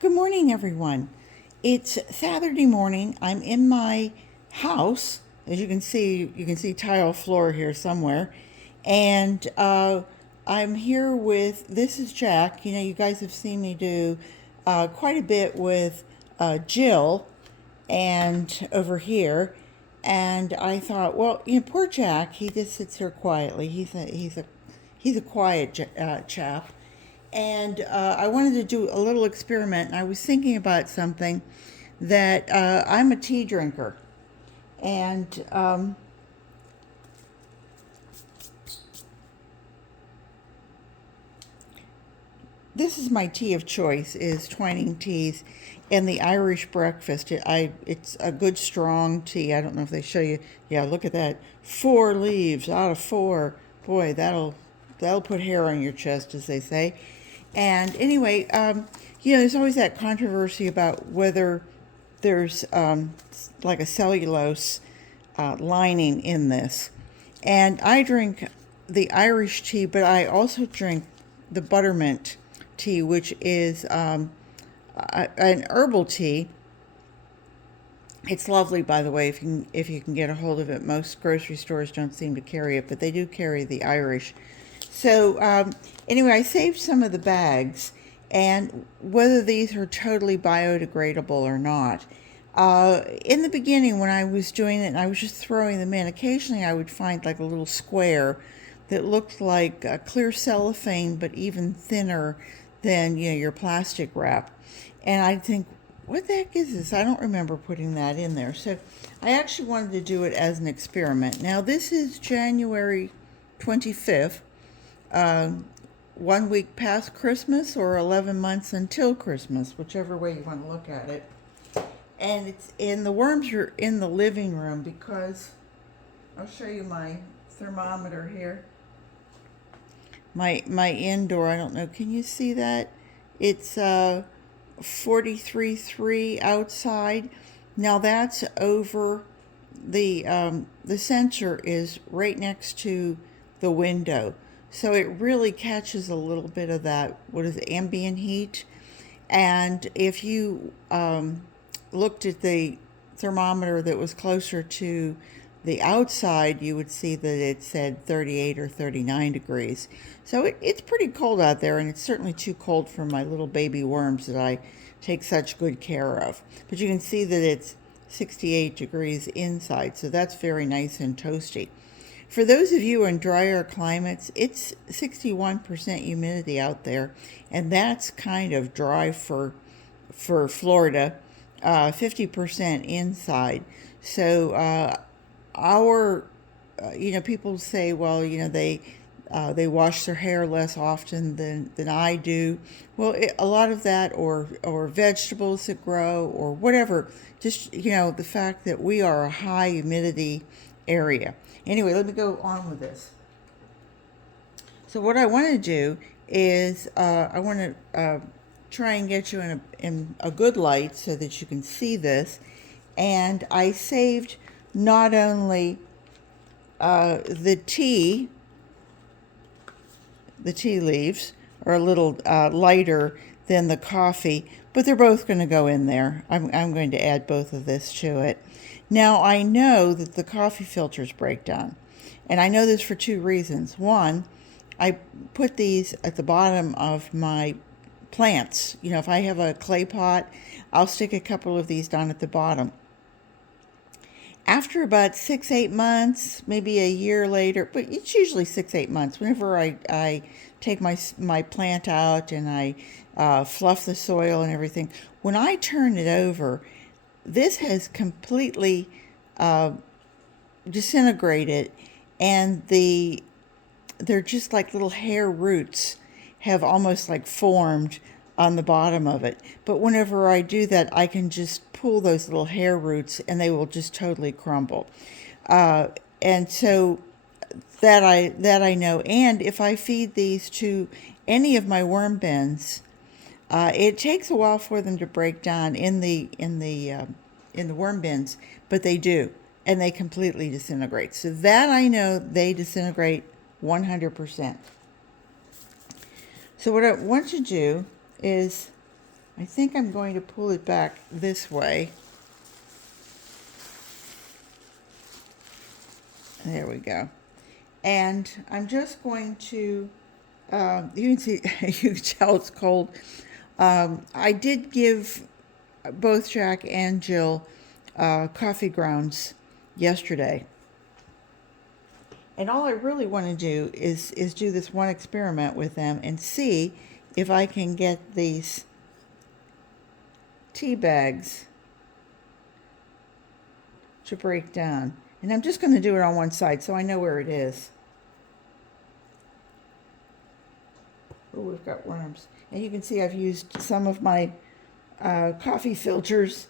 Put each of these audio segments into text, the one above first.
Good morning, everyone. It's Saturday morning. I'm in my house. As you can see tile floor here somewhere. And I'm here with, this is Jack. You know, you guys have seen me do quite a bit with Jill and over here. And I thought, well, you know, poor Jack, he just sits here quietly. He's a quiet chap. And I wanted to do a little experiment. And I was thinking about something that I'm a tea drinker. And this is my tea of choice, is Twining Teas and the Irish Breakfast. It's a good strong tea. I don't know if they show you. Yeah, look at that. 4 leaves out of 4. Boy, that'll put hair on your chest, as they say. And anyway, you know, there's always that controversy about whether there's like a cellulose lining in this. And I drink the Irish tea, but I also drink the buttermint tea, which is an herbal tea. It's lovely, by the way, if you can get a hold of it. Most grocery stores don't seem to carry it, but they do carry the Irish. So anyway, I saved some of the bags, and whether these are totally biodegradable or not. In the beginning, when I was doing it and I was just throwing them in, occasionally I would find like a little square that looked like a clear cellophane, but even thinner than, you know, your plastic wrap. And I'd think, what the heck is this? I don't remember putting that in there. So I actually wanted to do it as an experiment. Now, this is January 25th. 1 week past Christmas or 11 months until Christmas, whichever way you want to look at it. And it's in the worms are in the living room because I'll show you my thermometer here. My indoor, I don't know, can you see that? It's 43.3 outside. Now that's over the sensor is right next to the window. So it really catches a little bit of that, what is it, ambient heat. And if you looked at the thermometer that was closer to the outside, you would see that it said 38 or 39 degrees. So it's pretty cold out there, and it's certainly too cold for my little baby worms that I take such good care of. But you can see that it's 68 degrees inside, so that's very nice and toasty. For those of you in drier climates, it's 61% humidity out there, and that's kind of dry for Florida, 50% inside. So you know, people say, well, you know, they wash their hair less often than I do. Well, a lot of that, or vegetables that grow, or whatever. Just, you know, the fact that we are a high humidity area. Anyway, let me go on with this. So what I want to do is I want to try and get you in a good light so that you can see this. And I saved not only the tea leaves are a little lighter than the coffee, but they're both going to go in there. I'm going to add both of this to it. Now, I know that the coffee filters break down, and I know this for 2 reasons. One, I put these at the bottom of my plants. You know, if I have a clay pot, I'll stick a couple of these down at the bottom. After about 6-8 months, maybe a year later, but it's usually 6-8 months, whenever I take my plant out and I fluff the soil and everything, when I turn it over, this has completely disintegrated, and they're just like little hair roots have almost like formed on the bottom of it. But whenever I do that, I can just pull those little hair roots and they will just totally crumble. And so that I know. And if I feed these to any of my worm bins, it takes a while for them to break down in the worm bins, but they do, and they completely disintegrate. So that I know they disintegrate 100%. So what I want to do is I think I'm going to pull it back this way. There we go. And I'm just going to, you can see, you can tell it's cold. I did give both Jack and Jill coffee grounds yesterday. And all I really want to do is do this one experiment with them and see if I can get these tea bags to break down. And I'm just going to do it on one side so I know where it is. Oh, we've got worms. And you can see I've used some of my coffee filters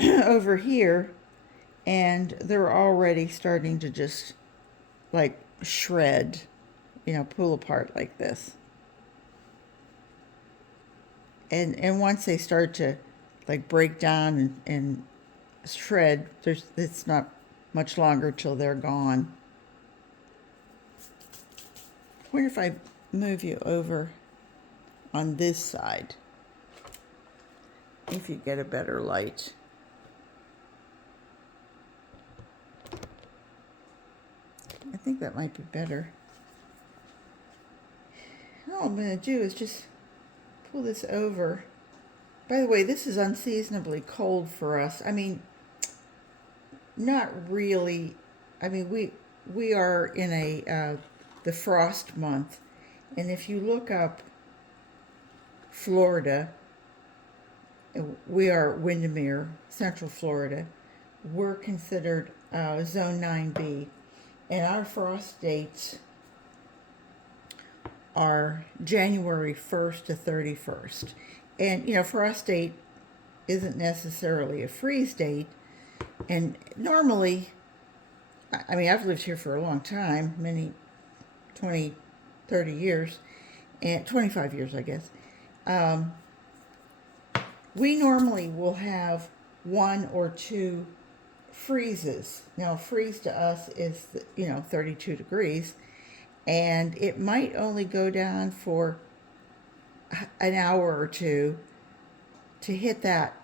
over here, and they're already starting to just like shred, pull apart like this. And once they start to like break down and shred, it's not much longer till they're gone. I wonder if I move you over on this side, if you get a better light. I think that might be better. All I'm going to do is just pull this over. By the way, this is unseasonably cold for us. I mean, not really. I mean, we are in the frost month, and if you look up Florida, we are Windermere, Central Florida. We're considered Zone 9B, and our frost dates are January 1st to 31st. And, frost date isn't necessarily a freeze date. And normally, I mean, I've lived here for a long time, 20, 30 years, and 25 years, I guess. We normally will have 1 or 2 freezes. Now, freeze to us is, 32 degrees, and it might only go down for an hour or two to hit that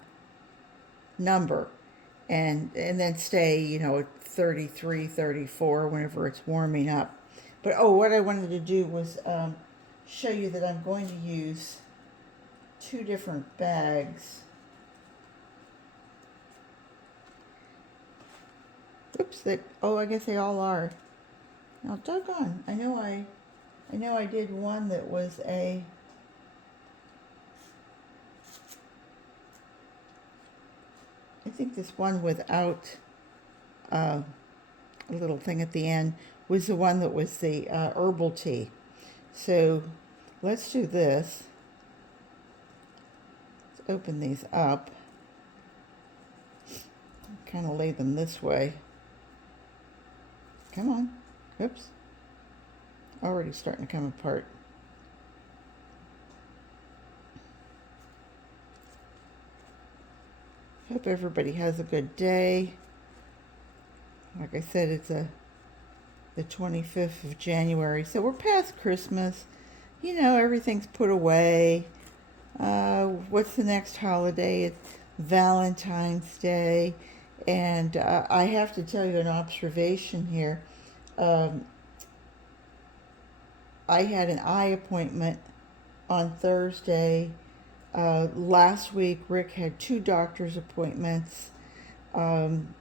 number, and then stay, at 33, 34 whenever it's warming up. But what I wanted to do was show you that I'm going to use 2 different bags. Oops, I guess they all are. Now, doggone, I know I did one that was I think this one without a little thing at the end was the one that was the herbal tea. So let's do this. Let's open these up. Kind of lay them this way. Come on. Oops. Already starting to come apart. Hope everybody has a good day. Like I said, it's the 25th of January, so we're past Christmas. Everything's put away. What's the next holiday? It's Valentine's Day. And I have to tell you an observation here. I had an eye appointment on Thursday. Last week, Rick had 2 doctor's appointments, and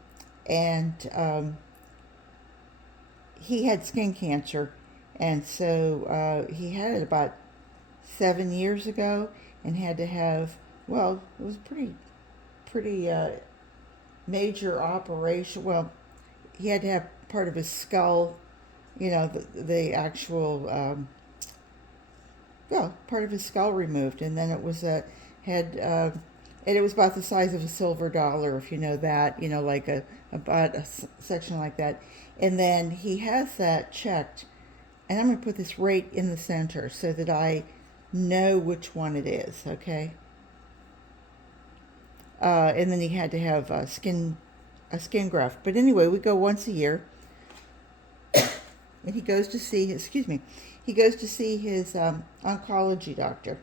he had skin cancer, and so he had it about 7 years ago, and had to have, it was pretty major operation. Well, he had to have part of his skull, the actual part of his skull removed, and then it was and it was about the size of a silver dollar, if you know that, like about a section like that. And then he has that checked, and I'm going to put this right in the center so that I know which one it is, okay? And then he had to have a skin graft. But anyway, we go once a year, and he goes to see his oncology doctor.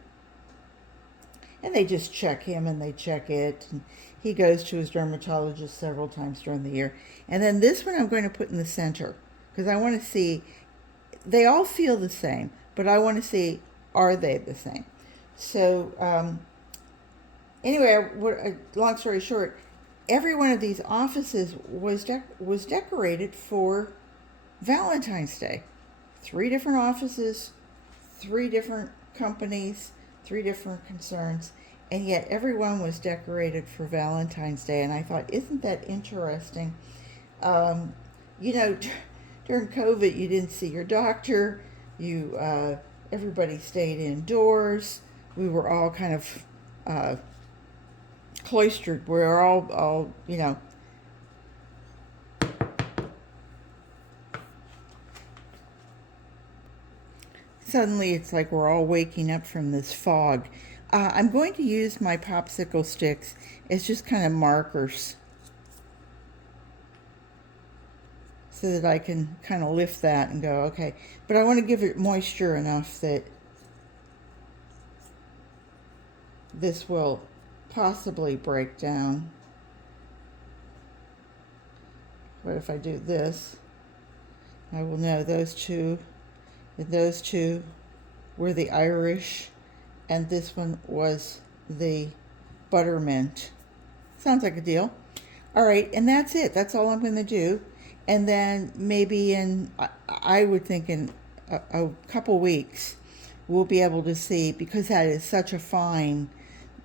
And they just check him and they check it. And he goes to his dermatologist several times during the year. And then this one I'm going to put in the center because I want to see, they all feel the same, but I want to see, are they the same? So anyway, long story short, every one of these offices was decorated for Valentine's Day. 3 different offices, 3 different companies, 3 different concerns, and yet everyone was decorated for Valentine's Day. And I thought, isn't that interesting? You know, during COVID, you didn't see your doctor. Everybody stayed indoors. We were all kind of cloistered. We were all you know. Suddenly, it's like we're all waking up from this fog. I'm going to use my popsicle sticks as just kind of markers so that I can kind of lift that and go, okay. But I want to give it moisture enough that this will possibly break down. But if I do this, I will know those two were the Irish, and this one was the buttermint. Sounds like a deal. All right, and that's it. That's all I'm going to do. And then maybe I would think in a couple weeks, we'll be able to see, because that is such a fine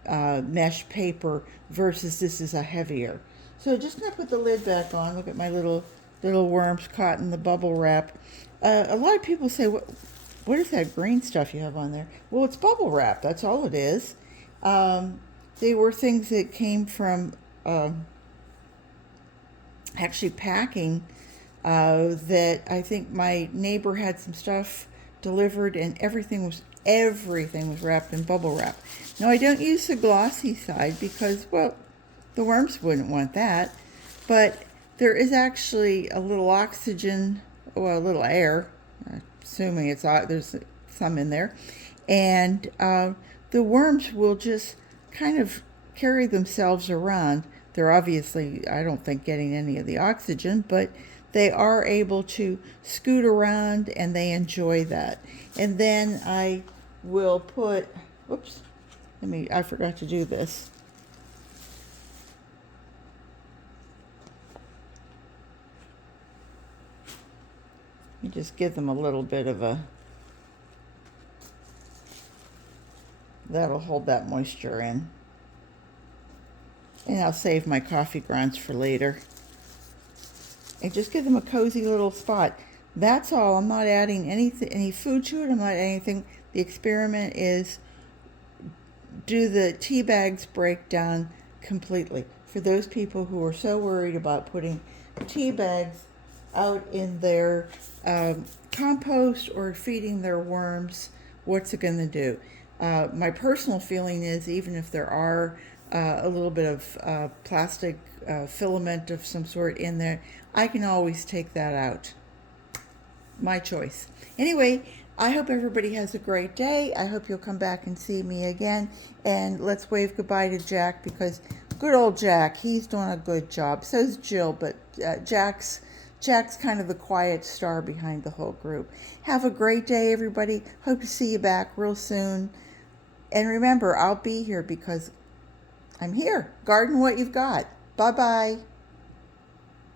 mesh paper versus this is a heavier. So just going to put the lid back on. Look at my little worms caught in the bubble wrap. A lot of people say, what is that green stuff you have on there? Well, it's bubble wrap. That's all it is. They were things that came from actually packing that I think my neighbor had some stuff delivered, and everything was wrapped in bubble wrap. Now, I don't use the glossy side because, well, the worms wouldn't want that. But there is actually a little oxygen, well, a little air, assuming there's some in there, and the worms will just kind of carry themselves around. They're obviously, I don't think, getting any of the oxygen, but they are able to scoot around, and they enjoy that. And then I will put, oops, I forgot to do this. You just give them a little bit of that'll hold that moisture in. And I'll save my coffee grounds for later. And just give them a cozy little spot. That's all. I'm not adding any food to it. I'm not adding anything. The experiment is, do the tea bags break down completely? For those people who are so worried about putting tea bags out in their compost or feeding their worms, what's it going to do? My personal feeling is, even if there are a little bit of plastic filament of some sort in there, I can always take that out. My choice. Anyway, I hope everybody has a great day. I hope you'll come back and see me again. And let's wave goodbye to Jack, because good old Jack, he's doing a good job. So's Jill, but Jack's kind of the quiet star behind the whole group. Have a great day, everybody. Hope to see you back real soon. And remember, I'll be here because I'm here. Garden what you've got. Bye-bye.